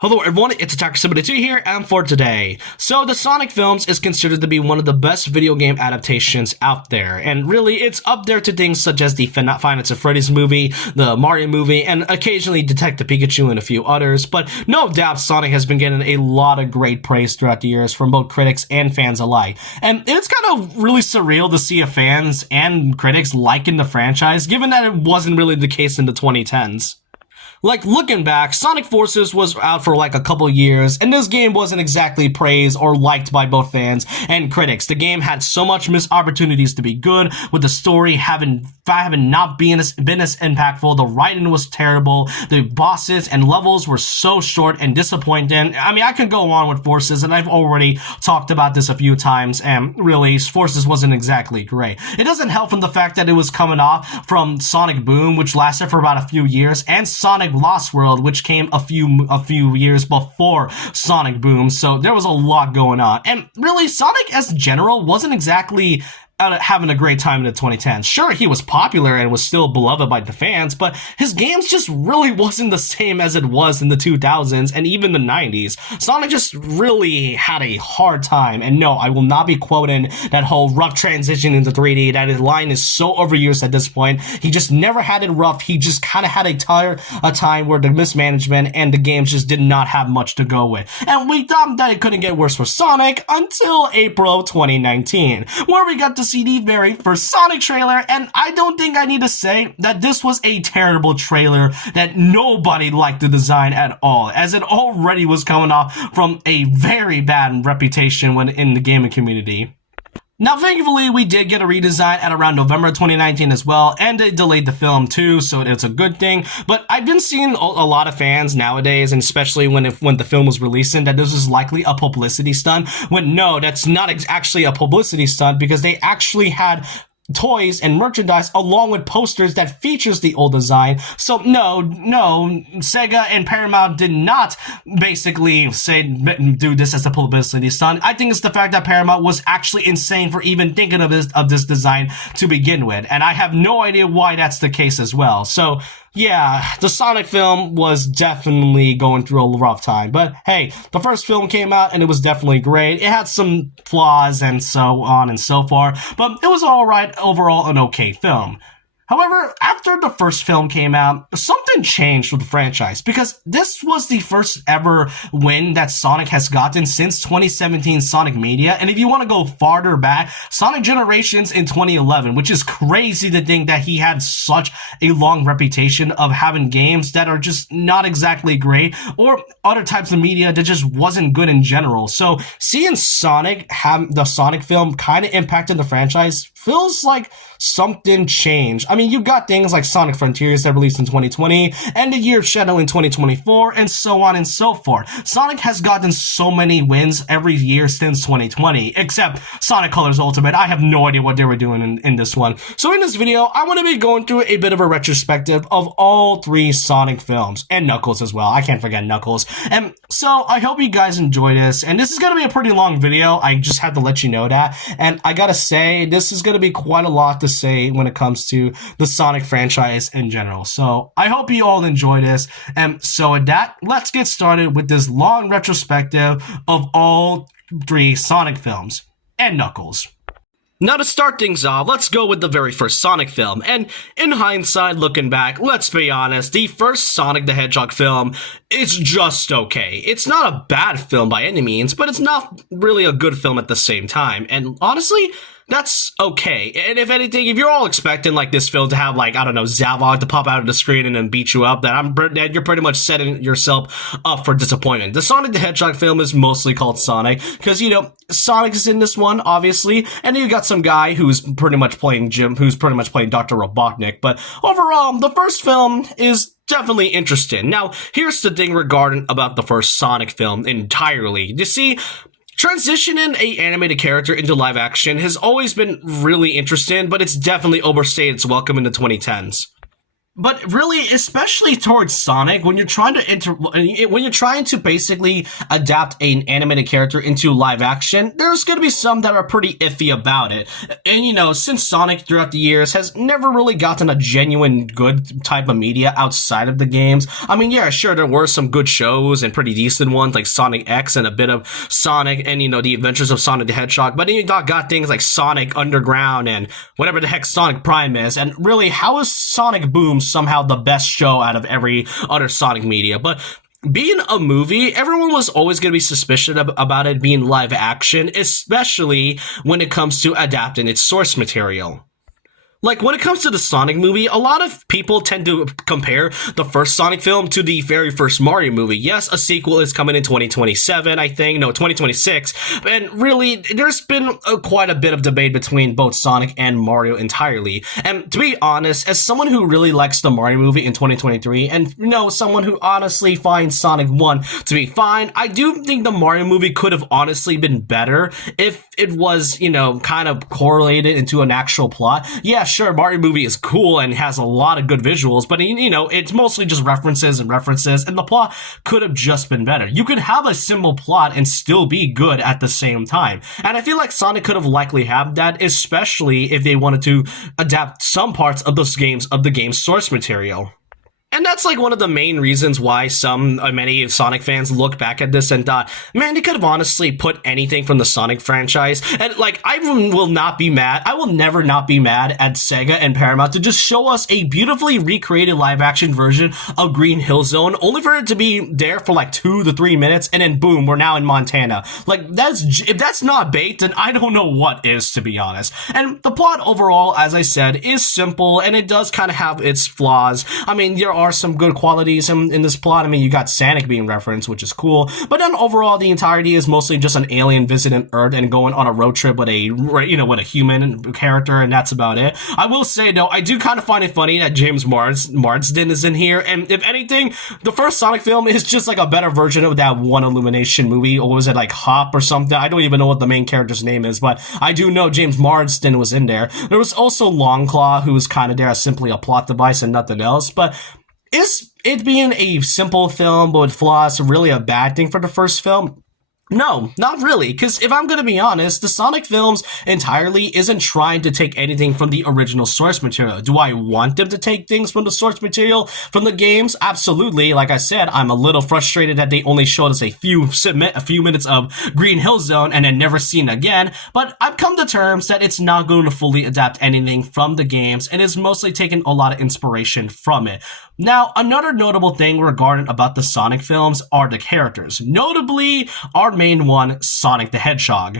Hello everyone, it's Attacker72 here, and for today. So, the Sonic films is considered to be one of the best video game adaptations out there, and really, it's up there to things such as the Five Nights at Freddy's movie, the Mario movie, and occasionally Detective Pikachu and a few others, but no doubt Sonic has been getting a lot of great praise throughout the years from both critics and fans alike. And it's kind of really surreal to see fans and critics liking the franchise, given that it wasn't really the case in the 2010s. Like, looking back, Sonic Forces was out for like a couple years, and this game wasn't exactly praised or liked by both fans and critics. The game had so much missed opportunities to be good, with the story having not been as impactful. The writing was terrible. The bosses and levels were so short and disappointing. I mean, I could go on with Forces, and I've already talked about this a few times, and really, Forces wasn't exactly great. It doesn't help from the fact that it was coming off from Sonic Boom, which lasted for about a few years, and Sonic Lost World, which came a few years before Sonic Boom, so there was a lot going on. And really, Sonic as general wasn't exactly having a great time in the 2010s. Sure, he was popular and was still beloved by the fans, but his games just really wasn't the same as it was in the 2000s and even the 90s. Sonic just really had a hard time, and no, I will not be quoting that whole rough transition into 3D. That line is so overused at this point. He just never had it rough. He just kind of had a time where the mismanagement and the games just did not have much to go with. And we thought that it couldn't get worse for Sonic until April 2019, where we got to see the very first Sonic trailer, and I don't think I need to say that this was a terrible trailer, that nobody liked the design at all, as it already was coming off from a very bad reputation when in the gaming community. Now, thankfully, we did get a redesign at around November 2019 as well, and it delayed the film too, so it's a good thing. But I've been seeing a lot of fans nowadays, and especially when the film was releasing, that this was likely a publicity stunt. When no, that's not actually a publicity stunt, because they actually had toys and merchandise along with posters that features the old design. So no, Sega and Paramount did not basically do this as a publicity stunt. I think it's the fact that Paramount was actually insane for even thinking of this design to begin with, and I have no idea why that's the case as well. So yeah, the Sonic film was definitely going through a rough time, but hey, the first film came out and it was definitely great. It had some flaws and so on and so forth, but it was alright overall, an okay film. However, after the first film came out, something changed with the franchise, because this was the first ever win that Sonic has gotten since 2017 Sonic Mania, and if you want to go farther back, Sonic Generations in 2011, which is crazy to think that he had such a long reputation of having games that are just not exactly great, or other types of media that just wasn't good in general. So seeing Sonic have the Sonic film kind of impacted the franchise feels like something changed. I mean, you got things like Sonic Frontiers that released in 2020, and the Year of Shadow in 2024, and so on and so forth. Sonic has gotten so many wins every year since 2020, except Sonic Colors Ultimate. I have no idea what they were doing in this one. So in this video, I want to be going through a bit of a retrospective of all three Sonic films, and Knuckles as well. I can't forget Knuckles. And so I hope you guys enjoy this, and this is going to be a pretty long video. I just had to let you know that, and I gotta say, this is going to be quite a lot to say when it comes to the Sonic franchise in general. So I hope you all enjoy this. And so with that, let's get started with this long retrospective of all three Sonic films and Knuckles. Now to start things off, let's go with the very first Sonic film, and in hindsight, looking back, let's be honest, the first Sonic the Hedgehog film is just okay. It's not a bad film by any means, but it's not really a good film at the same time, and honestly, that's okay. And if anything, if you're all expecting like this film to have like, I don't know, Zavog to pop out of the screen and then beat you up, then you're pretty much setting yourself up for disappointment. The Sonic the Hedgehog film is mostly called Sonic because, you know, Sonic is in this one, obviously, and then you got some guy who's pretty much playing Dr. Robotnik. But overall, the first film is definitely interesting. Now, here's the thing regarding about the first Sonic film entirely. You see, transitioning a animated character into live action has always been really interesting, but it's definitely overstayed its welcome in the 2010s. But really, especially towards Sonic, when you're trying to when you're trying to basically adapt an animated character into live action, there's going to be some that are pretty iffy about it. And since Sonic throughout the years has never really gotten a genuine good type of media outside of the games. I mean, yeah, sure, there were some good shows and pretty decent ones like Sonic X and a bit of Sonic and the Adventures of Sonic the Hedgehog. But then you got things like Sonic Underground and whatever the heck Sonic Prime is. And really, how is Sonic Boom somehow the best show out of every other Sonic media? But being a movie, everyone was always going to be suspicious about it being live action, especially when it comes to adapting its source material. Like, when it comes to the Sonic movie, a lot of people tend to compare the first Sonic film to the very first Mario movie. Yes, a sequel is coming in 2027, I think. No, 2026. And really, there's been quite a bit of debate between both Sonic and Mario entirely. And to be honest, as someone who really likes the Mario movie in 2023, and someone who honestly finds Sonic 1 to be fine, I do think the Mario movie could have honestly been better if it was, kind of correlated into an actual plot. Yeah, sure, Mario movie is cool and has a lot of good visuals, but it's mostly just references, and the plot could have just been better. You could have a simple plot and still be good at the same time. And I feel like Sonic could have likely had that, especially if they wanted to adapt some parts of those games of the game's source material. And that's like one of the main reasons why many Sonic fans look back at this and thought, man, they could have honestly put anything from the Sonic franchise. And like, I will not be mad. I will never not be mad at Sega and Paramount to just show us a beautifully recreated live action version of Green Hill Zone, only for it to be there for like 2 to 3 minutes, and then boom, we're now in Montana. Like, if that's not bait, then I don't know what is, to be honest. And the plot overall, as I said, is simple, and it does kind of have its flaws. I mean, there are some good qualities in this plot. I mean, you got Sonic being referenced, which is cool, but then overall the entirety is mostly just an alien visiting Earth and going on a road trip with with a human character, and that's about it. I will say though, I do kind of find it funny that James Marsden is in here, and if anything, the first Sonic film is just like a better version of that one Illumination movie, or was it like Hop or something? I don't even know what the main character's name is, but I do know James Marsden was in there. There was also Longclaw, who was kind of there as simply a plot device and nothing else, but is it being a simple film but with flaws really a bad thing for the first film? No, not really, because if I'm going to be honest, the Sonic films entirely isn't trying to take anything from the original source material. Do I want them to take things from the source material from the games? Absolutely. Like I said, I'm a little frustrated that they only showed us a few minutes of Green Hill Zone and then never seen again, but I've come to terms that it's not going to fully adapt anything from the games and is mostly taking a lot of inspiration from it. Now, another notable thing regarding about the Sonic films are the characters, notably our main one, Sonic the Hedgehog.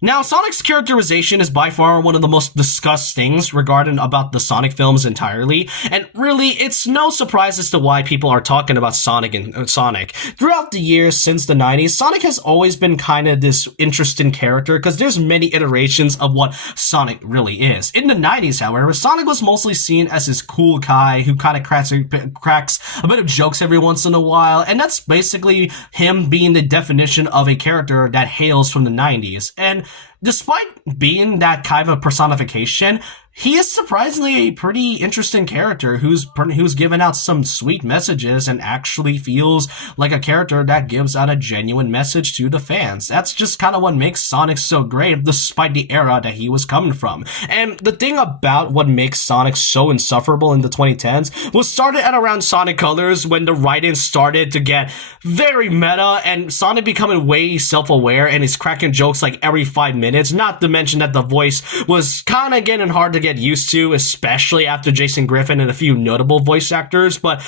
Now, Sonic's characterization is by far one of the most discussed things regarding about the Sonic films entirely, and really, it's no surprise as to why people are talking about Sonic and Sonic. Throughout the years since the 90s, Sonic has always been kind of this interesting character because there's many iterations of what Sonic really is. In the 90s, however, Sonic was mostly seen as this cool guy who kind of cracks a bit of jokes every once in a while, and that's basically him being the definition of a character that hails from the 90s. And despite being that kind of personification, he is surprisingly a pretty interesting character who's given out some sweet messages and actually feels like a character that gives out a genuine message to the fans. That's just kind of what makes Sonic so great, despite the era that he was coming from. And the thing about what makes Sonic so insufferable in the 2010s was started at around Sonic Colors, when the writing started to get very meta and Sonic becoming way self-aware and he's cracking jokes like every 5 minutes, not to mention that the voice was kind of getting hard to get used to, especially after Jason Griffin and a few notable voice actors. But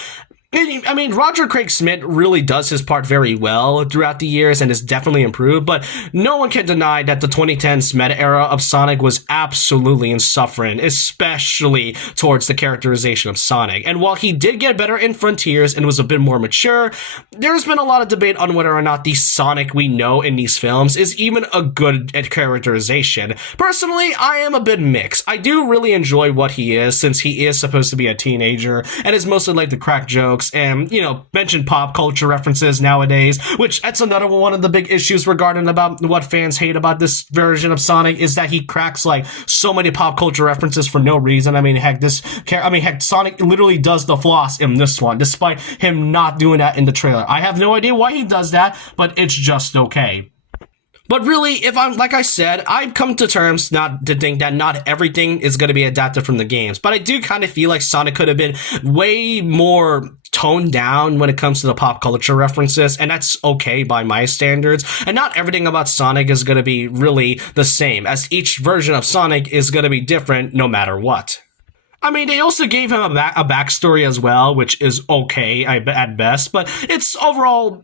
I mean, Roger Craig Smith really does his part very well throughout the years and is definitely improved, but no one can deny that the 2010s meta era of Sonic was absolutely insufferable, especially towards the characterization of Sonic. And while he did get better in Frontiers and was a bit more mature, there's been a lot of debate on whether or not the Sonic we know in these films is even a good characterization. Personally, I am a bit mixed. I do really enjoy what he is, since he is supposed to be a teenager and is mostly like the crack jokes jokes and, mention pop culture references nowadays, which that's another one of the big issues regarding about what fans hate about this version of Sonic is that he cracks like so many pop culture references for no reason. Heck, Sonic literally does the floss in this one, despite him not doing that in the trailer. I have no idea why he does that, but it's just okay. But really, if I'm, like I said, I've come to terms not to think that not everything is going to be adapted from the games. But I do kind of feel like Sonic could have been way more toned down when it comes to the pop culture references, and that's okay by my standards. And not everything about Sonic is going to be really the same, as each version of Sonic is going to be different no matter what. They also gave him a backstory as well, which is okay at best, but it's overall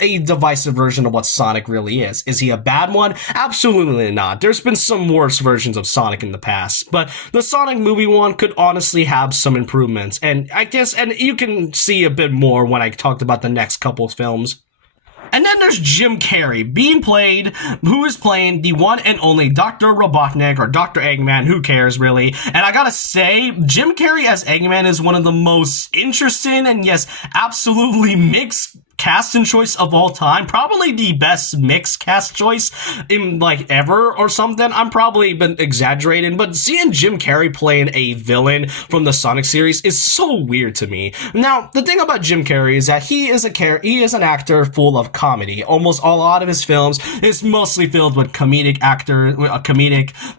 a divisive version of what Sonic really is. Is he a bad one? Absolutely not. There's been some worse versions of Sonic in the past, but the Sonic movie one could honestly have some improvements, and you can see a bit more when I talked about the next couple of films. And then there's Jim Carrey, who is playing the one and only Dr. Robotnik, or Dr. Eggman, who cares, really. And I gotta say, Jim Carrey as Eggman is one of the most interesting and, yes, absolutely mixed casting choice of all time. Probably the best mixed cast choice in, ever or something. I'm probably been exaggerating, but seeing Jim Carrey playing a villain from the Sonic series is so weird to me. Now, the thing about Jim Carrey is that he is an actor full of comedy. Almost a lot of his films is mostly filled with comedic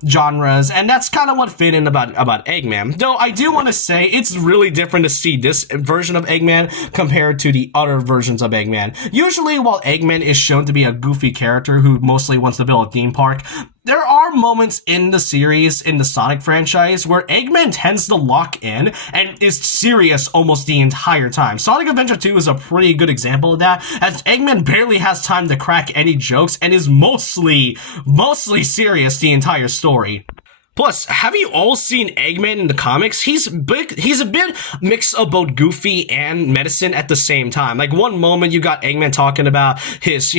genres, and that's kind of what fit in about Eggman. Though I do want to say it's really different to see this version of Eggman compared to the other versions of Eggman. Usually, while Eggman is shown to be a goofy character who mostly wants to build a theme park, there are moments in the series, in the Sonic franchise, where Eggman tends to lock in and is serious almost the entire time. Sonic Adventure 2 is a pretty good example of that, as Eggman barely has time to crack any jokes and is mostly serious the entire story. Plus, have you all seen Eggman in the comics? He's a bit mix of both goofy and medicine at the same time. Like, one moment you got Eggman talking about his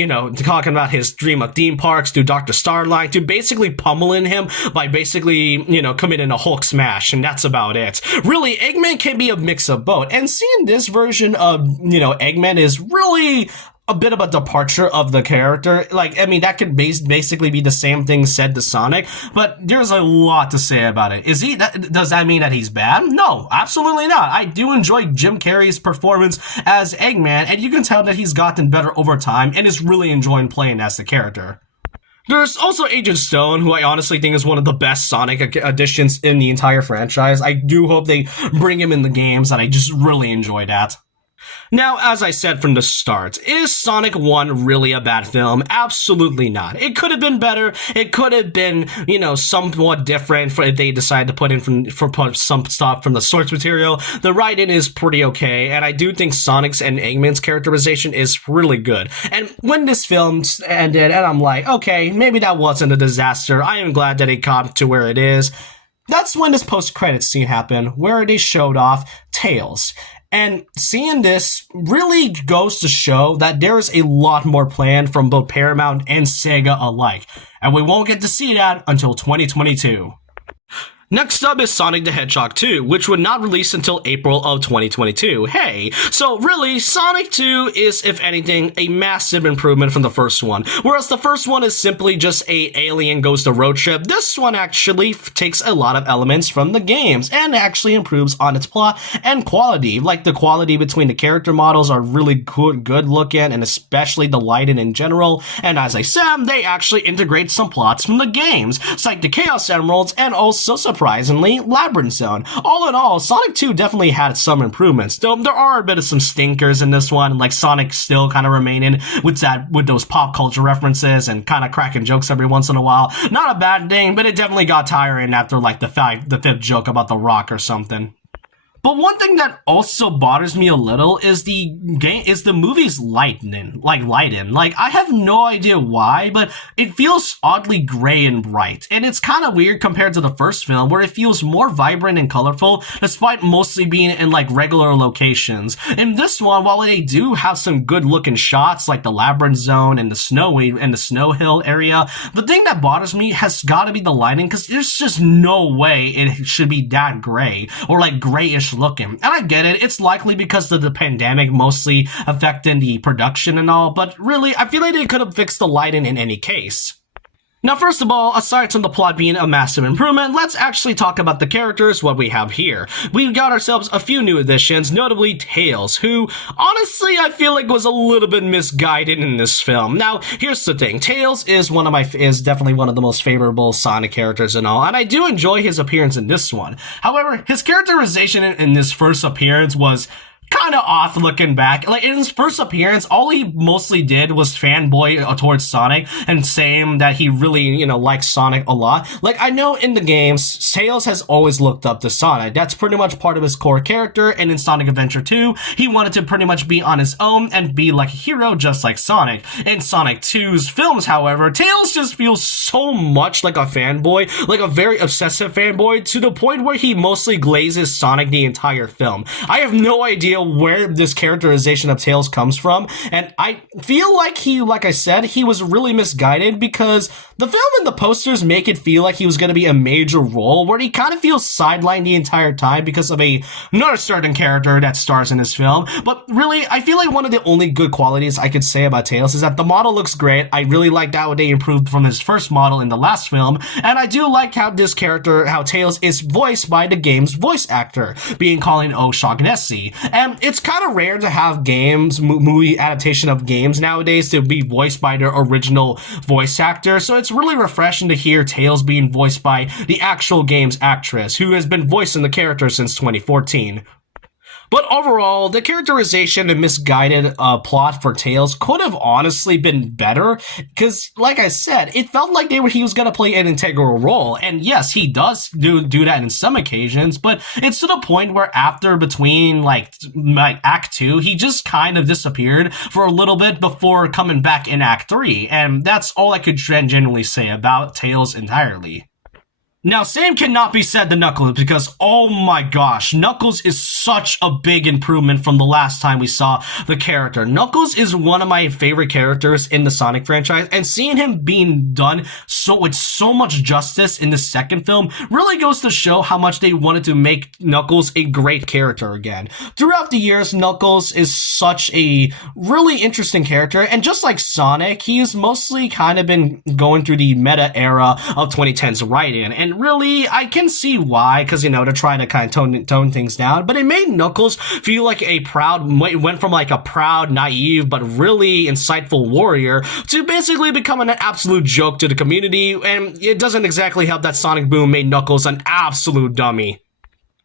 dream of theme parks to Dr. Starlight, to basically pummeling him by basically, committing a Hulk smash, and that's about it. Really, Eggman can be a mix of both, and seeing this version of, Eggman is really a bit of a departure of the character. That could basically be the same thing said to Sonic, but there's a lot to say about it. Does that mean that he's bad? No, absolutely not. I do enjoy Jim Carrey's performance as Eggman, and you can tell that he's gotten better over time and is really enjoying playing as the character. There's also Agent Stone, who I honestly think is one of the best Sonic additions in the entire franchise. I do hope they bring him in the games, and I just really enjoy that. Now, as I said from the start, is Sonic 1 really a bad film? Absolutely not. It could have been better. It could have been, somewhat different if they decided to put some stuff from the source material. The writing is pretty okay, and I do think Sonic's and Eggman's characterization is really good. And when this film ended, and I'm like, okay, maybe that wasn't a disaster. I am glad that it got to where it is. That's when this post-credits scene happened, where they showed off Tails. And seeing this really goes to show that there's a lot more planned from both Paramount and Sega alike. And we won't get to see that until 2022. Next up is Sonic the Hedgehog 2, which would not release until April of 2022. Hey, so really, Sonic 2 is, if anything, a massive improvement from the first one. Whereas the first one is simply just a alien goes to road trip, this one actually takes a lot of elements from the games and actually improves on its plot and quality. Like, the quality between the character models are really good looking, and especially the lighting in general. And as I said, they actually integrate some plots from the games, like the Chaos Emeralds, and also surprisingly, Labyrinth Zone. All in all, Sonic 2 definitely had some improvements, though there are a bit of some stinkers in this one, like Sonic still kind of remaining with those pop culture references and kind of cracking jokes every once in a while. Not a bad thing, but it definitely got tiring after like the fifth joke about The Rock or something. But one thing that also bothers me a little is the movie's lighting. Like, I have no idea why, but it feels oddly gray and bright. And it's kind of weird compared to the first film, where it feels more vibrant and colorful, despite mostly being in, like, regular locations. In this one, while they do have some good-looking shots, like the Labyrinth Zone and the Snow Hill area, the thing that bothers me has got to be the lighting, because there's just no way it should be that gray, or, like, grayish looking. And I get it, it's likely because of the pandemic mostly affecting the production and all, but really, I feel like they could have fixed the lighting in any case. Now, first of all, aside from the plot being a massive improvement, let's actually talk about the characters, what we have here. We got ourselves a few new additions, notably Tails, who, honestly, I feel like was a little bit misguided in this film. Now, here's the thing, Tails is definitely one of the most favorable Sonic characters and all, and I do enjoy his appearance in this one. However, his characterization in this first appearance was kind of off looking back. Like, in his first appearance, all he mostly did was fanboy towards Sonic and saying that he really, likes Sonic a lot. Like, I know in the games, Tails has always looked up to Sonic. That's pretty much part of his core character, and in Sonic Adventure 2, he wanted to pretty much be on his own and be like a hero just like Sonic. In Sonic 2's films, however, Tails just feels so much like a fanboy, like a very obsessive fanboy, to the point where he mostly glazes Sonic the entire film. I have no idea where this characterization of Tails comes from, and I feel like I said, he was really misguided because the film and the posters make it feel like he was going to be a major role, where he kind of feels sidelined the entire time because of another certain character that stars in his film. But really, I feel like one of the only good qualities I could say about Tails is that the model looks great. I really like how they improved from his first model in the last film, and I do like how Tails is voiced by the game's voice actor, being Colin O'Shaughnessy. And it's kind of rare to have movie adaptation of games nowadays to be voiced by their original voice actor, so it's really refreshing to hear Tails being voiced by the actual game's actress, who has been voicing the character since 2014. But overall, the characterization and misguided plot for Tails could have honestly been better, because, like I said, it felt like he was going to play an integral role, and yes, he does do that in some occasions, but it's to the point where between Act 2, he just kind of disappeared for a little bit before coming back in Act 3, and that's all I could genuinely say about Tails entirely. Now, same cannot be said to Knuckles, because, oh my gosh, Knuckles is such a big improvement from the last time we saw the character. Knuckles is one of my favorite characters in the Sonic franchise, and seeing him being done with so much justice in the second film really goes to show how much they wanted to make Knuckles a great character again. Throughout the years, Knuckles is such a really interesting character, and just like Sonic, he's mostly kind of been going through the meta era of 2010's writing, and really, I can see why, because, they're trying to kind of tone things down, but it made Knuckles feel like went from like a proud, naive, but really insightful warrior to basically becoming an absolute joke to the community, and it doesn't exactly help that Sonic Boom made Knuckles an absolute dummy.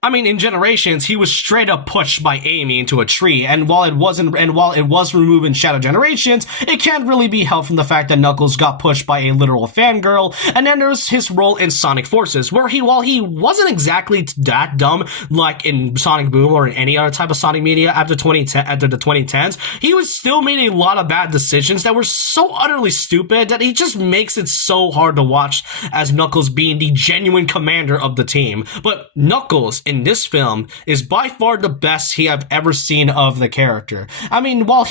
I mean, in Generations, he was straight up pushed by Amy into a tree, and while it was removed in Shadow Generations, it can't really be helped from the fact that Knuckles got pushed by a literal fangirl. And then there's his role in Sonic Forces, where while he wasn't exactly that dumb like in Sonic Boom or in any other type of Sonic media after the 2010s, he was still made a lot of bad decisions that were so utterly stupid that he just makes it so hard to watch as Knuckles being the genuine commander of the team. But Knuckles in this film is by far the best I've ever seen of the character. I mean, while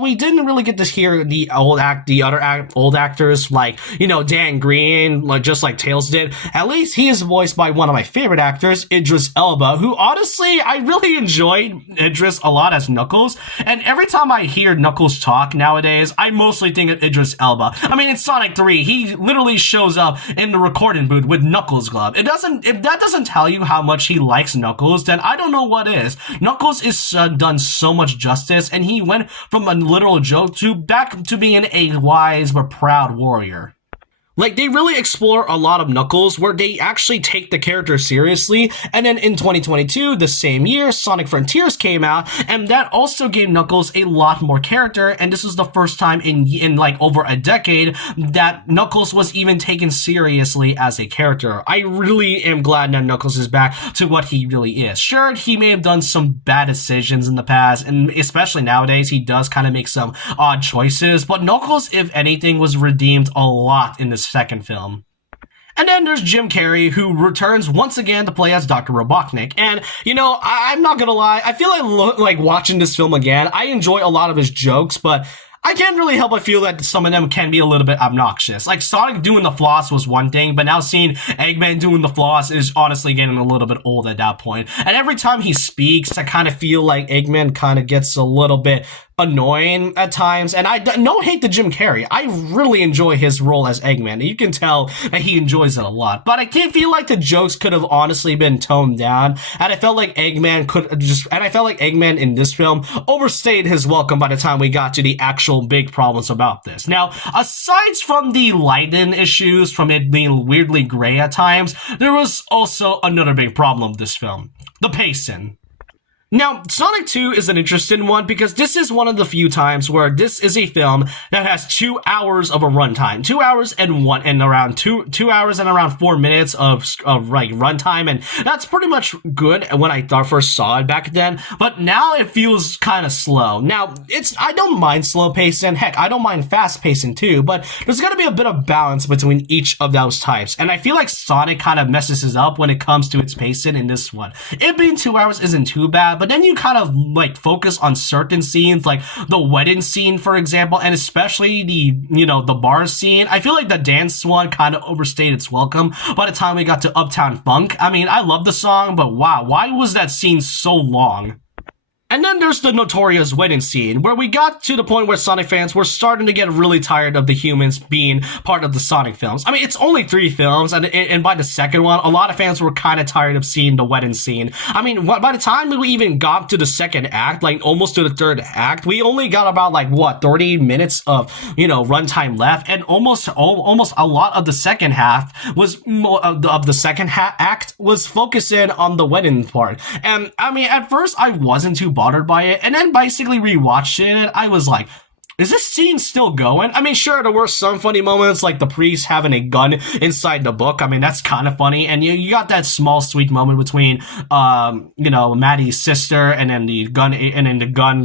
we didn't really get to hear the other old actors like, Dan Green, just like Tails did, at least he is voiced by one of my favorite actors, Idris Elba, who honestly, I really enjoyed Idris a lot as Knuckles, and every time I hear Knuckles talk nowadays, I mostly think of Idris Elba. I mean, in Sonic 3, he literally shows up in the recording booth with Knuckles glove. If that doesn't tell you how much he likes Knuckles, then I don't know what is. Knuckles is done so much justice, and he went from a literal joke back to being a wise but proud warrior. Like, they really explore a lot of Knuckles where they actually take the character seriously, and then in 2022, the same year, Sonic Frontiers came out, and that also gave Knuckles a lot more character, and this was the first time in like over a decade that Knuckles was even taken seriously as a character. I really am glad that Knuckles is back to what he really is. Sure, he may have done some bad decisions in the past, and especially nowadays, he does kind of make some odd choices, but Knuckles, if anything, was redeemed a lot in this second film. And then there's Jim Carrey, who returns once again to play as Dr. Robotnik. And, I'm not gonna lie, I feel like watching this film again, I enjoy a lot of his jokes, but I can't really help but feel that some of them can be a little bit obnoxious. Like, Sonic doing the floss was one thing, but now seeing Eggman doing the floss is honestly getting a little bit old at that point. And every time he speaks, I kind of feel like Eggman kind of gets a little bit annoying at times, and no hate to Jim Carrey. I really enjoy his role as Eggman. You can tell that he enjoys it a lot, but I can't feel like the jokes could have honestly been toned down, and I felt like Eggman in this film overstayed his welcome by the time we got to the actual big problems about this. Now, aside from the lighting issues, from it being weirdly gray at times, there was also another big problem with this film: the pacing. Now, Sonic 2 is an interesting one because this is one of the few times where this is a film that has 2 hours of a runtime. 2 hours and around 2 hours and around 4 minutes of like runtime, and that's pretty much good when I first saw it back then, but now it feels kind of slow. Now, I don't mind slow pacing, heck, I don't mind fast pacing too, but there's gotta be a bit of balance between each of those types, and I feel like Sonic kind of messes it up when it comes to its pacing in this one. It being 2 hours isn't too bad, but then you kind of like focus on certain scenes, like the wedding scene, for example, and especially the bar scene. I feel like the dance one kind of overstayed its welcome by the time we got to Uptown Funk. I mean, I love the song, but wow, why was that scene so long? And then there's the notorious wedding scene, where we got to the point where Sonic fans were starting to get really tired of the humans being part of the Sonic films. I mean, it's only 3 films, and by the second one, a lot of fans were kind of tired of seeing the wedding scene. I mean, by the time we even got to the second act, like almost to the third act, we only got about 30 minutes of, runtime left, and almost a lot of the second half act was focusing on the wedding part. And I mean, at first I wasn't too bothered by it, and then basically rewatching it, I was like, is this scene still going? I mean, sure, there were some funny moments, like the priest having a gun inside the book. I mean, that's kind of funny, and you got that small sweet moment between Maddie's sister and then the gun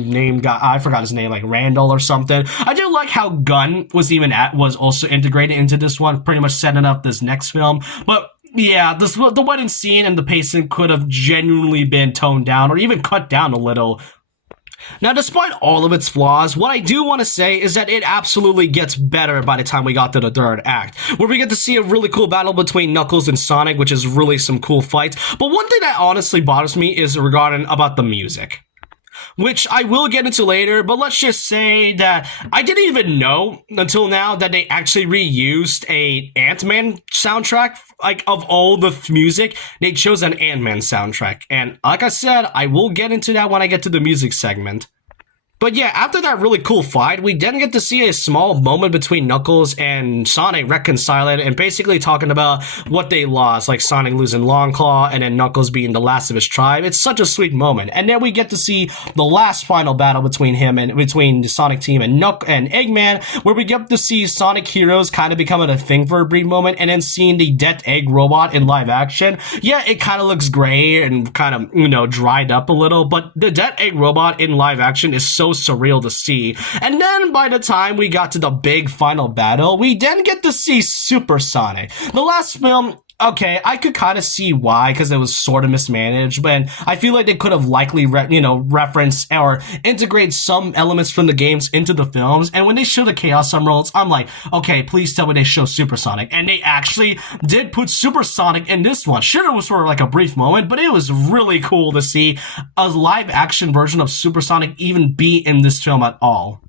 named guy, I forgot his name, like Randall or something. I do like how Gun was also integrated into this one, pretty much setting up this next film, but yeah, the wedding scene and the pacing could have genuinely been toned down or even cut down a little. Now, despite all of its flaws, what I do want to say is that it absolutely gets better by the time we got to the third act, where we get to see a really cool battle between Knuckles and Sonic, which is really some cool fights. But one thing that honestly bothers me is regarding about the music, which I will get into later, but let's just say that I didn't even know until now that they actually reused a Ant-Man soundtrack. Like, of all the music, they chose an Ant-Man soundtrack. And like I said, I will get into that when I get to the music segment. But yeah, after that really cool fight, we then get to see a small moment between Knuckles and Sonic reconciling and basically talking about what they lost, like Sonic losing Longclaw and then Knuckles being the last of his tribe. It's such a sweet moment. And then we get to see the last final battle between the Sonic team and Eggman, where we get to see Sonic heroes kind of becoming a thing for a brief moment, and then seeing the Death Egg robot in live action. Yeah, it kind of looks gray and kind of, dried up a little, but the Death Egg robot in live action is so surreal to see. And then by the time we got to the big final battle, we then get to see Super Sonic. The last film, okay, I could kind of see why, because it was sort of mismanaged, but I feel like they could have likely, referenced or integrate some elements from the games into the films. And when they show the Chaos Emeralds, I'm like, okay, please tell me they show Super Sonic. And they actually did put Super Sonic in this one. Sure, it was for like a brief moment, but it was really cool to see a live action version of Super Sonic even be in this film at all.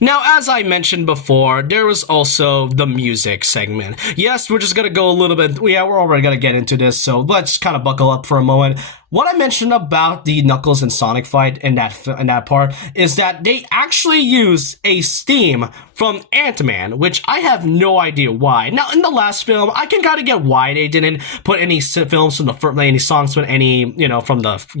Now, as I mentioned before, there was also the music segment. Yes, we're just gonna go a little bit, we're already gonna get into this, so let's kind of buckle up for a moment. What I mentioned about the Knuckles and Sonic fight in that part is that they actually use a theme from Ant-Man, which I have no idea why. Now, in the last film, I can kind of get why they didn't put any songs from the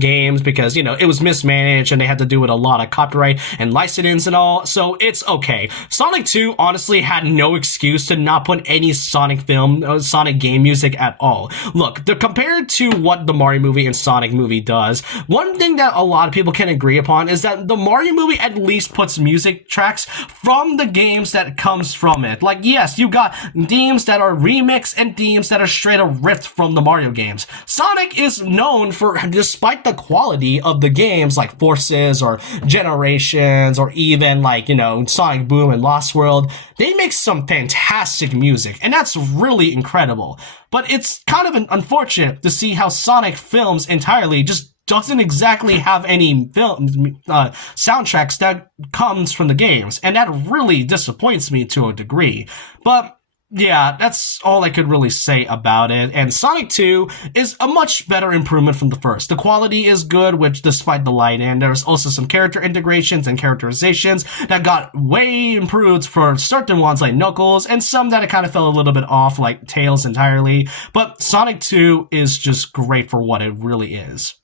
games, because, it was mismanaged and they had to do with a lot of copyright and licensing and all, so it's okay. Sonic 2 honestly had no excuse to not put any Sonic game music at all. Look, compared to what the Mario movie and Sonic Sonic movie does. One thing that a lot of people can agree upon is that the Mario movie at least puts music tracks from the games that comes from it. Like, yes, you got themes that are remixed and themes that are straight up ripped from the Mario games. Sonic is known for, despite the quality of the games like Forces or Generations or even like, Sonic Boom and Lost World, they make some fantastic music, and that's really incredible. But it's kind of unfortunate to see how Sonic films entirely just doesn't exactly have any film soundtracks that comes from the games, and that really disappoints me to a degree. But yeah, that's all I could really say about it. And Sonic 2 is a much better improvement from the first. The quality is good, which despite the light end, there's also some character integrations and characterizations that got way improved for certain ones like Knuckles, and some that it kind of fell a little bit off like Tails entirely. But Sonic 2 is just great for what it really is.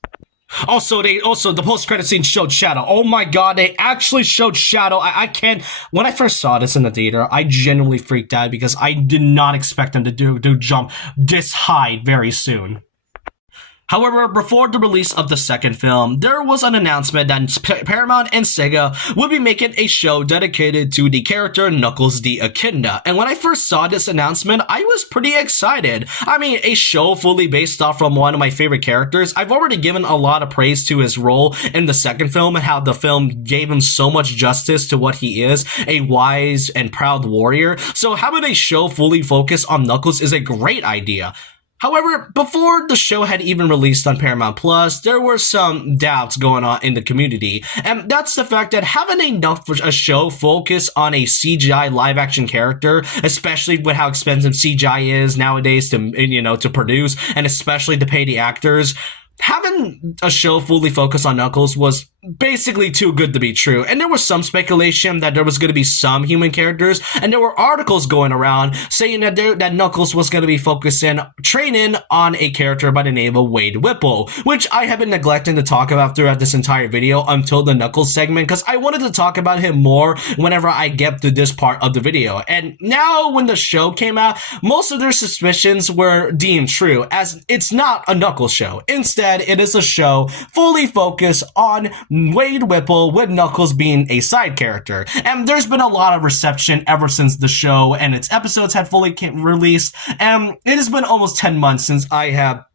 Also, the post-credit scene showed Shadow. Oh my god, they actually showed Shadow. I can't. When I first saw this in the theater, I genuinely freaked out because I did not expect them to do jump this high very soon. However, before the release of the second film, there was an announcement that Paramount and Sega would be making a show dedicated to the character Knuckles the Echidna. And when I first saw this announcement, I was pretty excited. I mean, a show fully based off from one of my favorite characters. I've already given a lot of praise to his role in the second film and how the film gave him so much justice to what he is, a wise and proud warrior. So having a show fully focused on Knuckles is a great idea. However, before the show had even released on Paramount Plus, there were some doubts going on in the community, and that's the fact that having a show focus on a CGI live-action character, especially with how expensive CGI is nowadays to produce, and especially to pay the actors, having a show fully focused on Knuckles was basically too good to be true. And there was some speculation that there was going to be some human characters, and there were articles going around saying that Knuckles was going to be training on a character by the name of Wade Whipple, which I have been neglecting to talk about throughout this entire video until the Knuckles segment, because I wanted to talk about him more whenever I get to this part of the video. And now when the show came out, most of their suspicions were deemed true, as it's not a Knuckles show. Instead, it is a show fully focused on Wade Whipple, with Knuckles being a side character. And there's been a lot of reception ever since the show and its episodes had fully released, and it has been almost 10 months since I have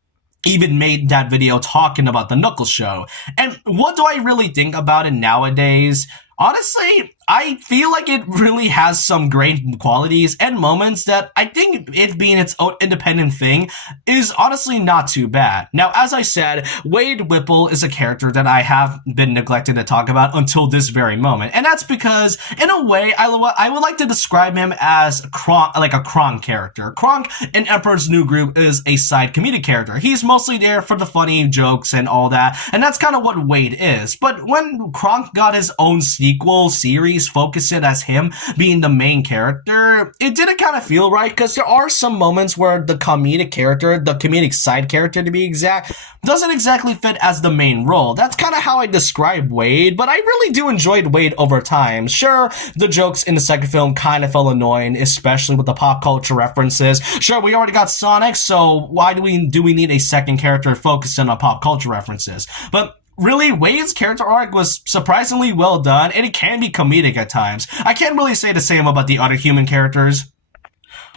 even made that video talking about the Knuckles show. And what do I really think about it nowadays? Honestly, I feel like it really has some great qualities and moments that I think it being its own independent thing is honestly not too bad. Now, as I said, Wade Whipple is a character that I have been neglecting to talk about until this very moment. And that's because, in a way, I would like to describe him as like a Kronk character. Kronk in Emperor's New Groove is a side comedic character. He's mostly there for the funny jokes and all that, and that's kind of what Wade is. But when Kronk got his own sequel series focus it as him being the main character, it didn't kind of feel right, because there are some moments where the comedic side character to be exact, doesn't exactly fit as the main role. That's kind of how I describe Wade, but I really do enjoy Wade over time. Sure, the jokes in the second film kind of felt annoying, especially with the pop culture references. Sure, we already got Sonic, so why do we need a second character focused on pop culture references? But really, Wade's character arc was surprisingly well done, and it can be comedic at times. I can't really say the same about the other human characters.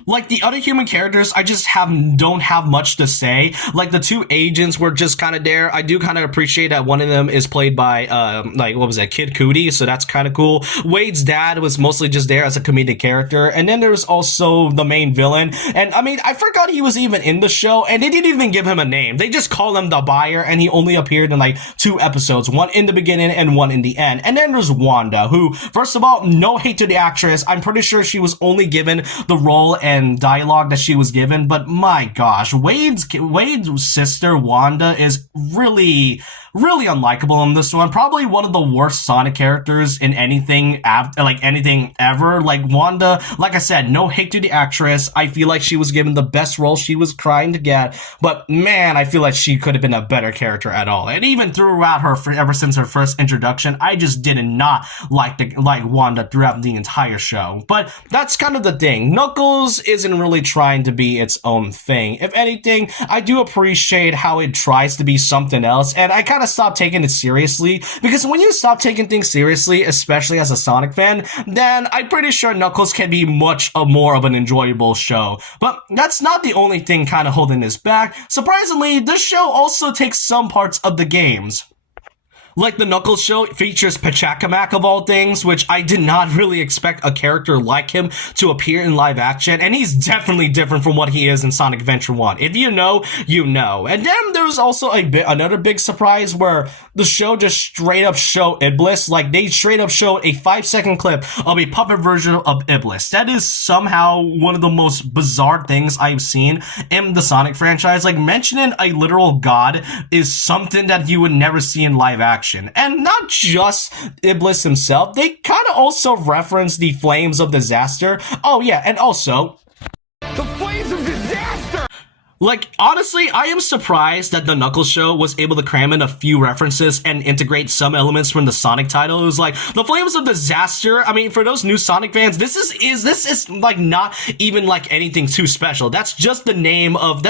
Like, the other human characters, I just don't have much to say. Like, the two agents were just kind of there. I do kind of appreciate that one of them is played by, Kid Cudi, so that's kind of cool. Wade's dad was mostly just there as a comedic character, and then there's also the main villain, and I mean, I forgot he was even in the show, and they didn't even give him a name. They just call him the buyer, and he only appeared in, like, 2 episodes, one in the beginning and one in the end. And then there's Wanda, who, first of all, no hate to the actress, I'm pretty sure she was only given the role and dialogue that she was given, but my gosh, Wade's sister Wanda is really unlikable in this one. Probably one of the worst Sonic characters in anything ever. Like, Wanda, like I said, no hate to the actress. I feel like she was given the best role she was trying to get, but man, I feel like she could have been a better character at all. And even throughout ever since her first introduction, I just did not like Wanda throughout the entire show. But that's kind of the thing. Knuckles Knuckles isn't really trying to be its own thing. If anything, I do appreciate how it tries to be something else, and I kind of stopped taking it seriously, because when you stop taking things seriously, especially as a Sonic fan, then I'm pretty sure Knuckles can be much more of an enjoyable show. But that's not the only thing kind of holding this back. Surprisingly, this show also takes some parts of the games. Like the Knuckles show features Pachacamac of all things, which I did not really expect a character like him to appear in live action, and he's definitely different from what he is in Sonic Adventure 1. If you know, you know. And then there's also another big surprise where the show just straight up showed Iblis. Like, they straight up showed a 5-second clip of a puppet version of Iblis. That is somehow one of the most bizarre things I've seen in the Sonic franchise. Like, mentioning a literal god is something that you would never see in live action. And not just Iblis himself, they kind of also reference the Flames of Disaster. Oh yeah, and also the Flames of Disaster! Like, honestly, I am surprised that the Knuckles show was able to cram in a few references and integrate some elements from the Sonic title. It was like, the Flames of Disaster. I mean, for those new Sonic fans, this is like not even like anything too special. That's just the name of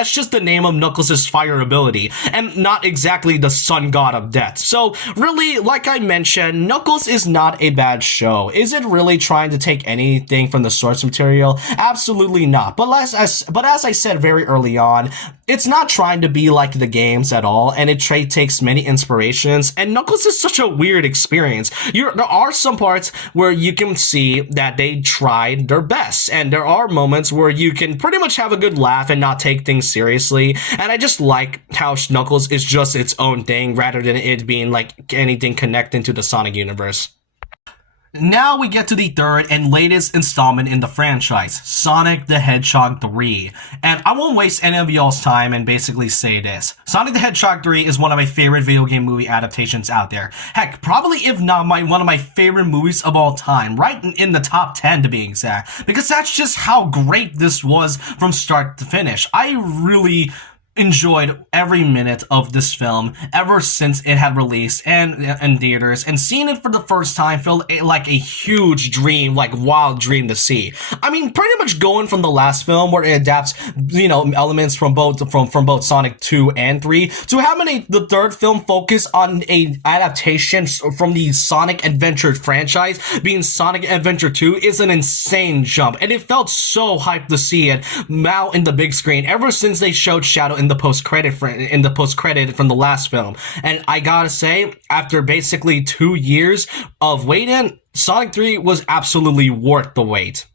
Knuckles' fire ability, and not exactly the sun god of death. So, really, like I mentioned, Knuckles is not a bad show. Is it really trying to take anything from the source material? Absolutely not. But as I said very early on, it's not trying to be like the games at all, and it takes many inspirations, and Knuckles is such a weird experience. There are some parts where you can see that they tried their best, and there are moments where you can pretty much have a good laugh and not take things seriously, and I just like how Knuckles is just its own thing rather than it being like anything connected to the Sonic universe. Now we get to the third and latest installment in the franchise, Sonic the Hedgehog 3. And I won't waste any of y'all's time and basically say this. Sonic the Hedgehog 3 is one of my favorite video game movie adaptations out there. Heck, probably if not one of my favorite movies of all time, right in the top 10 to be exact. Because that's just how great this was from start to finish. I really enjoyed every minute of this film ever since it had released and in theaters, and seeing it for the first time felt like a huge dream, like wild dream to see. I mean, pretty much going from the last film where it adapts, elements from both Sonic 2 and 3 to having the third film focus on a adaptation from the Sonic Adventure franchise being Sonic Adventure 2 is an insane jump, and it felt so hyped to see it now in the big screen ever since they showed Shadow in the post-credit from the last film. And I gotta say, after basically 2 years of waiting, Sonic 3 was absolutely worth the wait.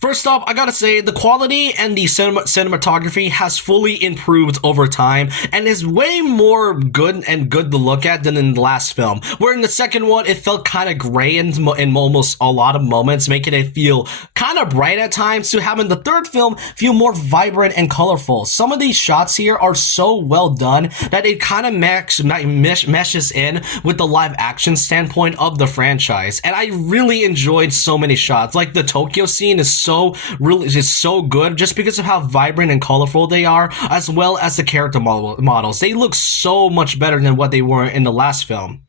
First off, I gotta say, the quality and the cinematography has fully improved over time and is way more good to look at than in the last film, where in the second one it felt kind of gray in almost a lot of moments, making it feel kind of bright at times, to having the third film feel more vibrant and colorful. Some of these shots here are so well done that it kind of meshes in with the live action standpoint of the franchise, and I really enjoyed so many shots. Like the Tokyo scene is so good just because of how vibrant and colorful they are, as well as the character models. They look so much better than what they were in the last film.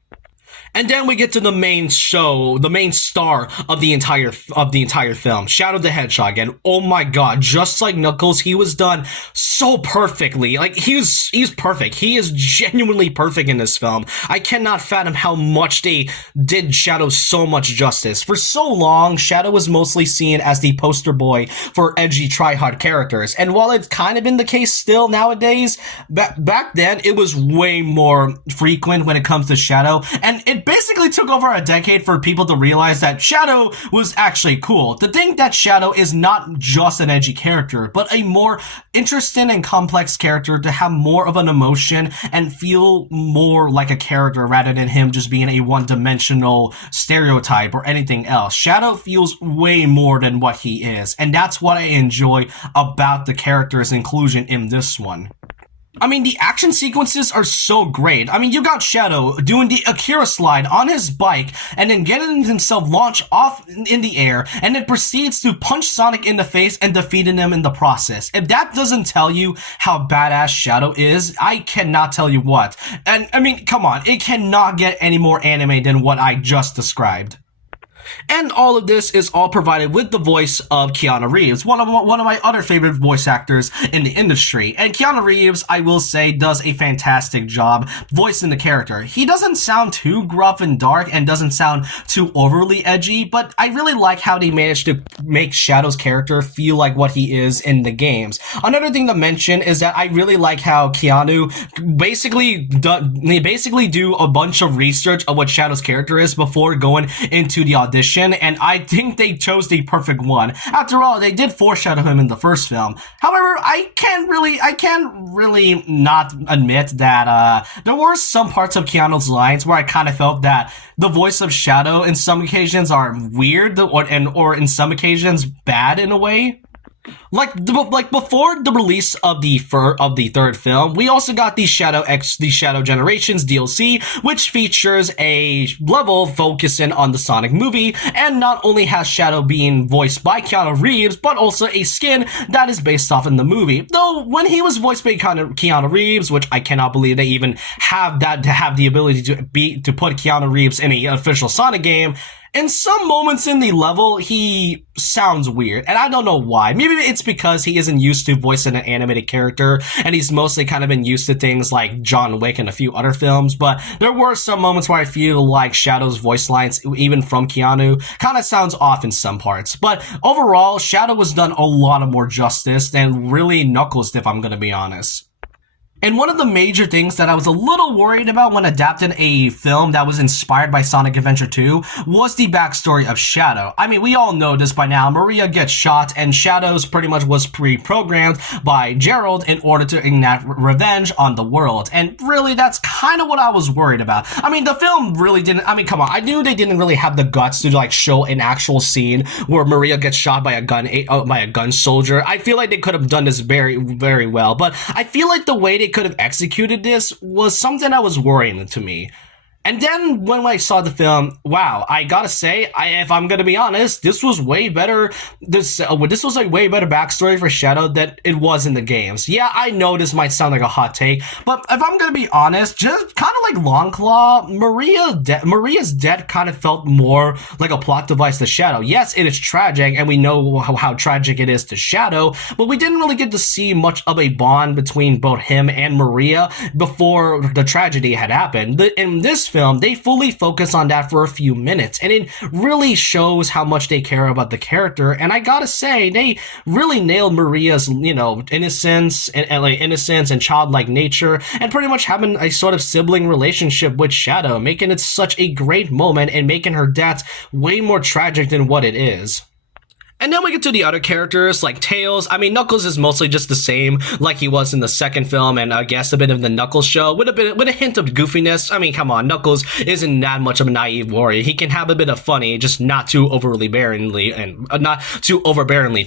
And then we get to the main star of the entire film, Shadow the Hedgehog. And oh my god, just like Knuckles, he was done so perfectly. Like, he's perfect. He is genuinely perfect in this film. I cannot fathom how much they did Shadow so much justice. For so long, Shadow was mostly seen as the poster boy for edgy tryhard characters. And while it's kind of been the case still nowadays, back then it was way more frequent when it comes to Shadow. And it basically took over a decade for people to realize that Shadow was actually cool. To think that Shadow is not just an edgy character, but a more interesting and complex character, to have more of an emotion and feel more like a character rather than him just being a one-dimensional stereotype or anything else. Shadow feels way more than what he is, and that's what I enjoy about the character's inclusion in this one. I mean, the action sequences are so great. I mean, you got Shadow doing the Akira slide on his bike and then getting himself launched off in the air, and then proceeds to punch Sonic in the face and defeating him in the process. If that doesn't tell you how badass Shadow is, I cannot tell you what. And I mean, come on, it cannot get any more anime than what I just described. And all of this is all provided with the voice of Keanu Reeves, one of my other favorite voice actors in the industry. And Keanu Reeves, I will say, does a fantastic job voicing the character. He doesn't sound too gruff and dark and doesn't sound too overly edgy, but I really like how they managed to make Shadow's character feel like what he is in the games. Another thing to mention is that I really like how Keanu basically do a bunch of research of what Shadow's character is before going into the audition, and I think they chose the perfect one. After all, they did foreshadow him in the first film. However, I can't really not admit that there were some parts of Keanu's lines where I kind of felt that the voice of Shadow in some occasions are weird or in some occasions bad in a way. Like before the release of the third film, we also got the Shadow Generations DLC, which features a level focusing on the Sonic movie, and not only has Shadow being voiced by Keanu Reeves, but also a skin that is based off in the movie. Though when he was voiced by Keanu Reeves, which I cannot believe they even have the ability to put Keanu Reeves in an official Sonic game. In some moments in the level, he sounds weird, and I don't know why. Maybe it's because he isn't used to voicing an animated character, and he's mostly kind of been used to things like John Wick and a few other films, but there were some moments where I feel like Shadow's voice lines, even from Keanu, kind of sounds off in some parts. But overall, Shadow was done a lot of more justice than really Knuckles, if I'm gonna be honest. And one of the major things that I was a little worried about when adapting a film that was inspired by Sonic Adventure 2 was the backstory of Shadow. I mean, we all know this by now. Maria gets shot, and Shadows pretty much was pre-programmed by Gerald in order to enact revenge on the world. And really, that's kind of what I was worried about. I mean, the film really didn't, I mean, come on. I knew they didn't really have the guts to, like, show an actual scene where Maria gets shot by a gun soldier. I feel like they could have done this very, very well. But I feel like the way they could have executed this was something that was worrying to me. And then when I saw the film, wow, I gotta say, if I'm gonna be honest, this was way better. This was a way better backstory for Shadow than it was in the games. Yeah, I know this might sound like a hot take, but if I'm gonna be honest, just kind of like Longclaw, Maria's death kind of felt more like a plot device to Shadow. Yes, it is tragic, and we know how tragic it is to Shadow, but we didn't really get to see much of a bond between both him and Maria before the tragedy had happened. In this film, they fully focus on that for a few minutes, and it really shows how much they care about the character. And I gotta say, they really nailed Maria's, innocence and childlike nature, and pretty much having a sort of sibling relationship with Shadow, making it such a great moment and making her death way more tragic than what it is. And then we get to the other characters, like Tails. I mean, Knuckles is mostly just the same, like he was in the second film, and I guess a bit of the Knuckles show, with a hint of goofiness. I mean, come on, Knuckles isn't that much of a naive warrior. He can have a bit of funny, just not too overbearingly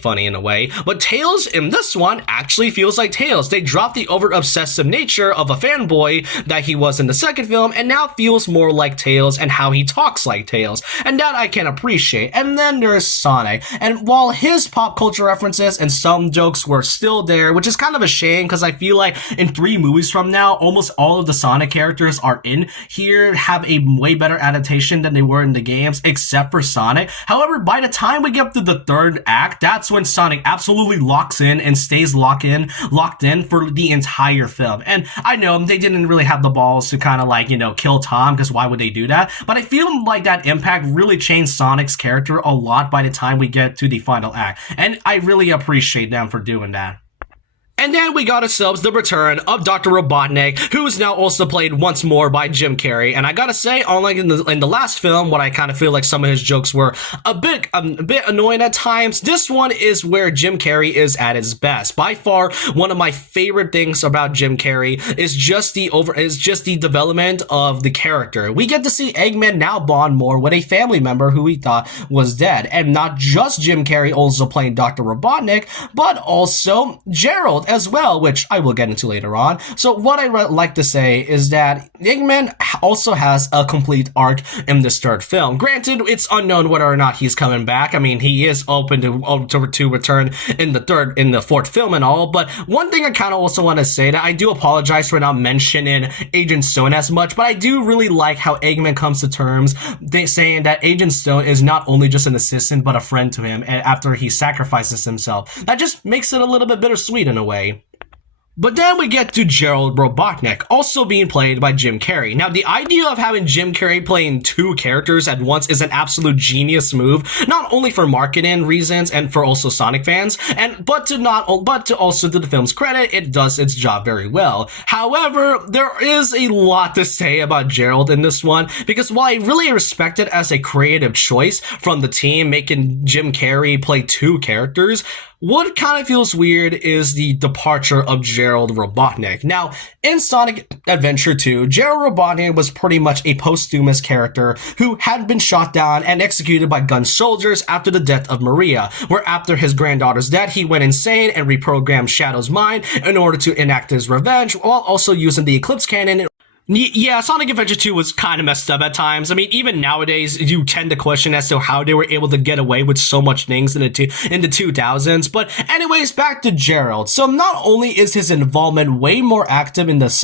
funny in a way. But Tails in this one actually feels like Tails. They dropped the over-obsessive nature of a fanboy that he was in the second film, and now feels more like Tails and how he talks like Tails. And that I can appreciate. And then there's Sonic. And while his pop culture references and some jokes were still there, which is kind of a shame because I feel like in 3 movies from now, almost all of the Sonic characters are in here, have a way better adaptation than they were in the games, except for Sonic. However, by the time we get to the third act, that's when Sonic absolutely locks in and stays locked in for the entire film. And I know they didn't really have the balls to kind of like, kill Tom, because why would they do that? But I feel like that impact really changed Sonic's character a lot by the time we get to the final act, and I really appreciate them for doing that. And then we got ourselves the return of Dr. Robotnik, who's now also played once more by Jim Carrey. And I gotta say, unlike in the last film, what I kind of feel like some of his jokes were a bit annoying at times, this one is where Jim Carrey is at his best. By far, one of my favorite things about Jim Carrey is just the development of the character. We get to see Eggman now bond more with a family member who he thought was dead, and not just Jim Carrey also playing Dr. Robotnik, but also Gerald. as well, which I will get into later on. So what I like to say is that Eggman also has a complete arc in this third film. Granted, it's unknown whether or not he's coming back. I mean, he is open to return in the fourth film and all, but one thing I kind of also want to say that I do apologize for not mentioning Agent Stone as much, but I do really like how Eggman comes to terms saying that Agent Stone is not only just an assistant but a friend to him after he sacrifices himself. That just makes it a little bit bittersweet in a way. But then we get to Gerald Robotnik, also being played by Jim Carrey. Now, the idea of having Jim Carrey playing two characters at once is an absolute genius move, not only for marketing reasons and for also Sonic fans, but to also to the film's credit, it does its job very well. However, there is a lot to say about Gerald in this one, because while I really respect it as a creative choice from the team making Jim Carrey play two characters, what kind of feels weird is the departure of Gerald Robotnik. Now, in Sonic Adventure 2, Gerald Robotnik was pretty much a posthumous character who had been shot down and executed by gun soldiers after the death of Maria, where after his granddaughter's death, he went insane and reprogrammed Shadow's mind in order to enact his revenge, while also using the Eclipse Cannon. Yeah, Sonic Adventure 2 was kind of messed up at times. I mean, even nowadays, you tend to question as to how they were able to get away with so much things in the 2000s. But anyways, back to Gerald. So not only is his involvement way more active in this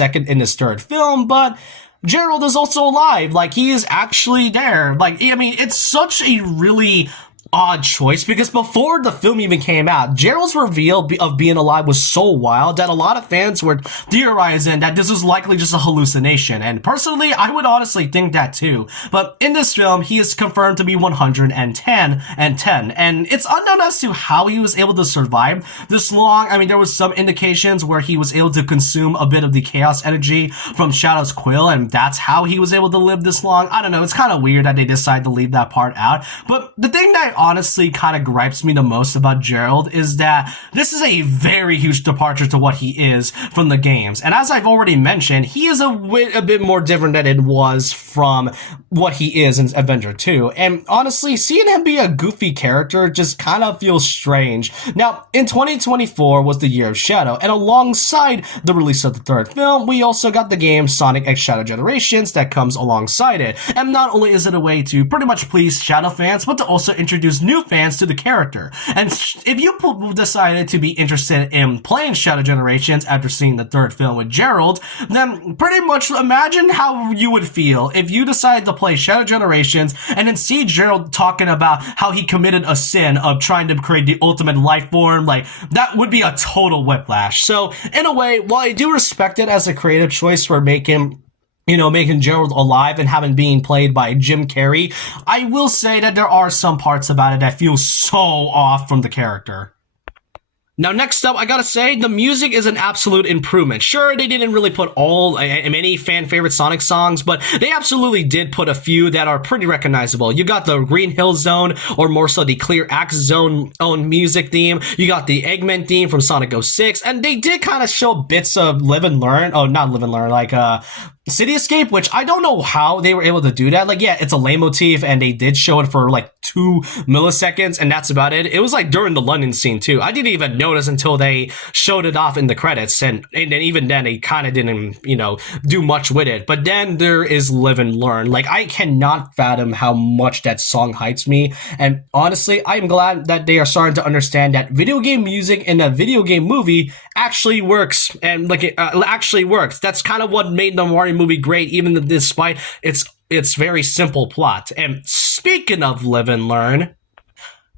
third film, but Gerald is also alive. Like, he is actually there. Like, I mean, it's such a really odd choice, because before the film even came out, Gerald's reveal of being alive was so wild that a lot of fans were theorizing that this was likely just a hallucination, and personally, I would honestly think that too. But in this film, he is confirmed to be 110 and it's unknown as to how he was able to survive this long. I mean, there was some indications where he was able to consume a bit of the chaos energy from Shadow's quill, and that's how he was able to live this long. I don't know, it's kind of weird that they decided to leave that part out, but the thing that honestly kind of gripes me the most about Gerald is that this is a very huge departure to what he is from the games. And as I've already mentioned, he is a bit more different than it was from what he is in Adventure 2. And honestly, seeing him be a goofy character just kind of feels strange. Now, in 2024 was the year of Shadow, and alongside the release of the third film, we also got the game Sonic X Shadow Generations that comes alongside it. And not only is it a way to pretty much please Shadow fans, but to also introduce new fans to the character. And if you decided to be interested in playing Shadow Generations after seeing the third film with Gerald, then pretty much imagine how you would feel if you decided to play Shadow Generations and then see Gerald talking about how he committed a sin of trying to create the ultimate life form. Like, that would be a total whiplash. So in a way, while I do respect it as a creative choice for making Gerald alive and having being played by Jim Carrey, I will say that there are some parts about it that feel so off from the character. Now, next up, I gotta say, the music is an absolute improvement. Sure, they didn't really put many fan-favorite Sonic songs, but they absolutely did put a few that are pretty recognizable. You got the Green Hill Zone, or more so the Clear Axe Zone own music theme. You got the Eggman theme from Sonic 06, and they did kind of show bits of Live and Learn. Oh, not Live and Learn, like, City Escape, which I don't know how they were able to do that. Like, yeah, it's a leitmotif, and they did show it for like 2 milliseconds, and that's about it. It was like during the London scene too. I didn't even notice until they showed it off in the credits, and then even then they kind of didn't, do much with it. But then there is Live and Learn. Like, I cannot fathom how much that song hypes me, and honestly, I'm glad that they are starting to understand that video game music in a video game movie actually works, and like it actually works. That's kind of what made the Mario movie great, even despite its very simple plot. And speaking of Live and Learn,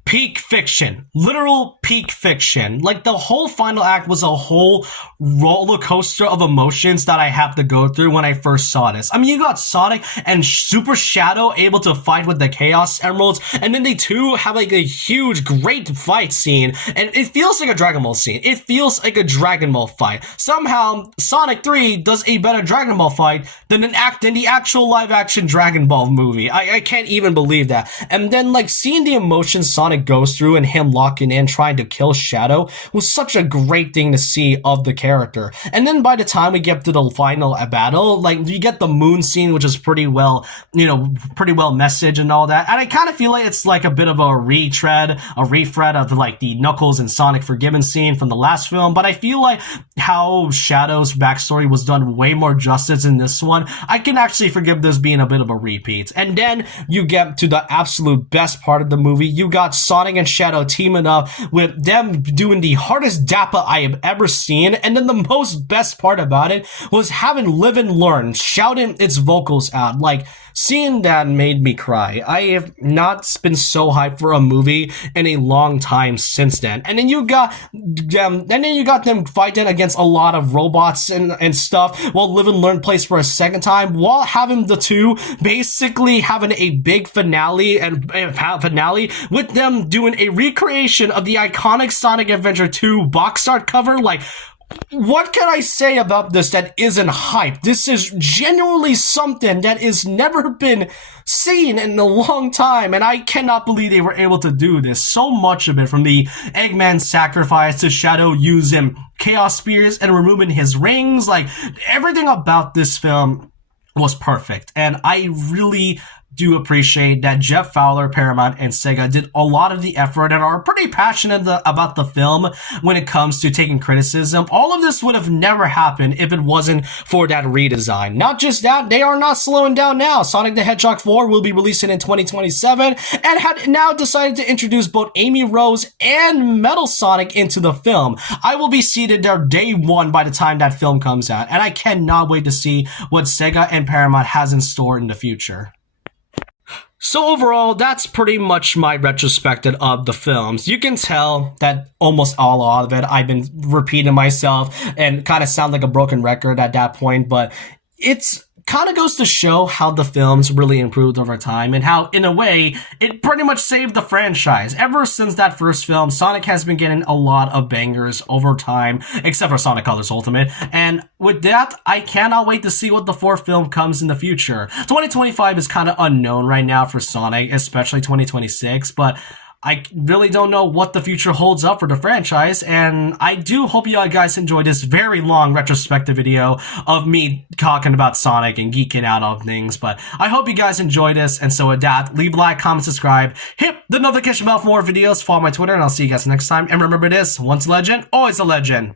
peak fiction, literal peak fiction. Like, the whole final act was a whole roller coaster of emotions that I have to go through when I first saw this. I mean, you got Sonic and Super Shadow able to fight with the Chaos Emeralds, and then they too have like a huge, great fight scene, and it feels like a Dragon Ball scene. It feels like a Dragon Ball fight. Somehow, Sonic 3 does a better Dragon Ball fight than the actual live-action Dragon Ball movie. I can't even believe that. And then, like, seeing the emotions Sonic Sonic goes through and him locking in trying to kill Shadow was such a great thing to see of the character. And then by the time we get to the final battle, like you get the moon scene, which is pretty well messaged and all that. And I kind of feel like it's like a bit of a refread of like the Knuckles and Sonic Forgiven scene from the last film. But I feel like how Shadow's backstory was done way more justice in this one. I can actually forgive this being a bit of a repeat. And then you get to the absolute best part of the movie. You got Sonic and Shadow teaming up with them doing the hardest dappa I have ever seen. And then the most best part about it was having Live and Learn shouting its vocals out. Like, seeing that made me cry. I have not been so hyped for a movie in a long time since then. And then you got them fighting against a lot of robots and stuff while Live and Learn plays for a second time, while having the two basically having a big finale with them doing a recreation of the iconic Sonic Adventure 2 box art cover. Like, what can I say about this that isn't hype? This is genuinely something that has never been seen in a long time, and I cannot believe they were able to do this. So much of it, from the Eggman sacrifice to Shadow using Chaos Spears and removing his rings, like everything about this film was perfect. And I really do appreciate that Jeff Fowler, Paramount, and Sega did a lot of the effort and are pretty passionate about the film when it comes to taking criticism. All of this would have never happened if it wasn't for that redesign. Not just that, they are not slowing down now. Sonic the Hedgehog 4 will be releasing in 2027 and had now decided to introduce both Amy Rose and Metal Sonic into the film. I will be seated there day one by the time that film comes out, and I cannot wait to see what Sega and Paramount has in store in the future. So overall, that's pretty much my retrospective of the films. You can tell that almost all of it, I've been repeating myself and kind of sound like a broken record at that point, but it's kind of goes to show how the films really improved over time and how, in a way, it pretty much saved the franchise. Ever since that first film, Sonic has been getting a lot of bangers over time, except for Sonic Colors Ultimate. And with that, I cannot wait to see what the fourth film comes in the future. 2025 is kind of unknown right now for Sonic, especially 2026, but I really don't know what the future holds up for the franchise, and I do hope you guys enjoyed this very long retrospective video of me talking about Sonic and geeking out on things, but I hope you guys enjoyed this, and so with that, leave a like, comment, subscribe, hit the notification bell for more videos, follow my Twitter, and I'll see you guys next time, and remember this, once a legend, always a legend.